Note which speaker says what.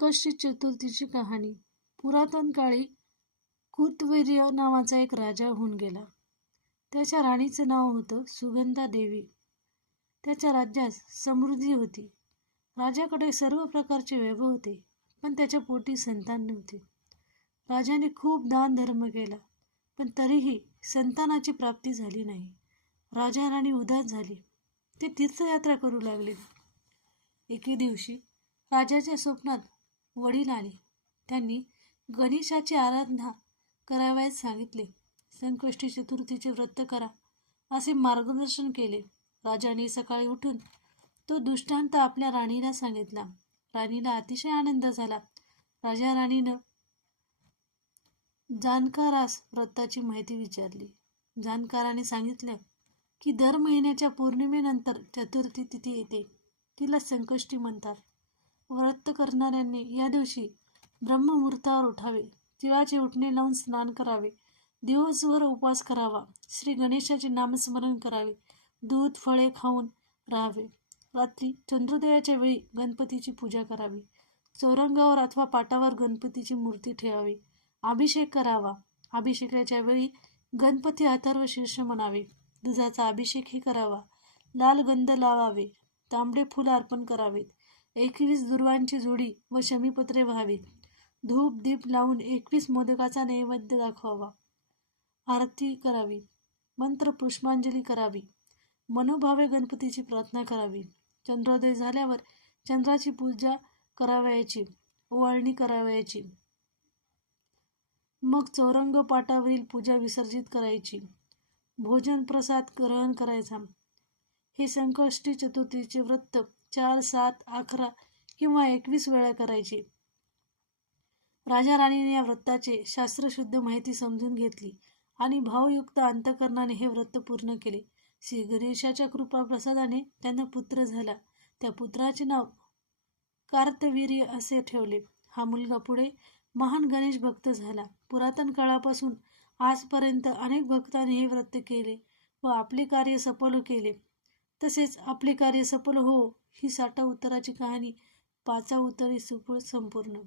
Speaker 1: संकष्टी चतुर्थीची कहाणी. पुरातन काळी कुतवीर्य नावाचा एक राजा होऊन गेला. त्याच्या राणीचं नाव होतं सुगंधा देवी. त्याच्या राज्यात समृद्धी होती. राजाकडे सर्व प्रकारचे वैभव होते पण त्याच्या पोटी संतान नव्हते. राजाने खूप दान धर्म केला पण तरीही संतानाची प्राप्ती झाली नाही. राजा राणी उदास झाली. ते तीर्थयात्रा करू लागले. एके दिवशी राजाच्या स्वप्नात वडील आले. त्यांनी गणेशाची आराधना करावयास सांगितले. संकष्टी चतुर्थीचे व्रत करा असे मार्गदर्शन केले. राजाने सकाळी उठून तो दृष्टांत आपल्या राणीला सांगितला. राणीला अतिशय आनंद झाला. राजा राणीनं जाणकारास व्रताची माहिती विचारली. जाणकाराने सांगितलं की दर महिन्याच्या पौर्णिमेनंतर चतुर्थी तिथी येते. तिला संकष्टी म्हणतात. व्रत करणाऱ्यांनी या दिवशी ब्रह्ममुहूर्तावर उठावे. तिळाचे उठणे लावून स्नान करावे. दिवसभर उपवास करावा. श्री गणेशाचे नामस्मरण करावे. दूध फळे खाऊन राहावे. रात्री चंद्रोदयाच्या वेळी गणपतीची पूजा करावी. चौरंगावर अथवा पाटावर गणपतीची मूर्ती ठेवावी. अभिषेक करावा. अभिषेकाच्या वेळी गणपती अथर्व शीर्ष म्हणावे. दुधाचा अभिषेकही करावा. लाल गंध लावावे. तांबडे फुल अर्पण करावेत. एकवीस दुर्वांची जोडी व शमीपत्रे व्हावीत धूप दीप लावून एकवीस मोदकाचा नैवेद्य दाखवावा. आरती करावी. मंत्र पुष्पांजली करावी. मनोभावे गणपतीची प्रार्थना करावी. चंद्रोदय झाल्यावर चंद्राची पूजा करावयाची ओवाळणी करावयाची. मग चौरंग पाटावरील पूजा विसर्जित करायची. भोजन प्रसाद ग्रहण करायचा. हे संकष्टी चतुर्थीचे व्रत चार सात अकरा किंवा एकवीस वेळा करायचे. राजा राणीने या व्रताचे शास्त्रशुद्ध माहिती समजून घेतली आणि भावयुक्त अंतकरणाने हे व्रत पूर्ण केले. श्री गणेशाच्या कृपा प्रसादाने त्यांना पुत्र झाला. त्या पुत्राचे नाव कार्तवीर्य असे ठेवले. हा मुलगा पुढे महान गणेश भक्त झाला. पुरातन काळापासून आजपर्यंत अनेक भक्तांनी हे व्रत केले व आपले कार्य सफल केले. तसेच आपले कार्य सफल हो ही साठा उत्तराची कहाणी पाचा उत्तरी सुफळ संपूर्ण.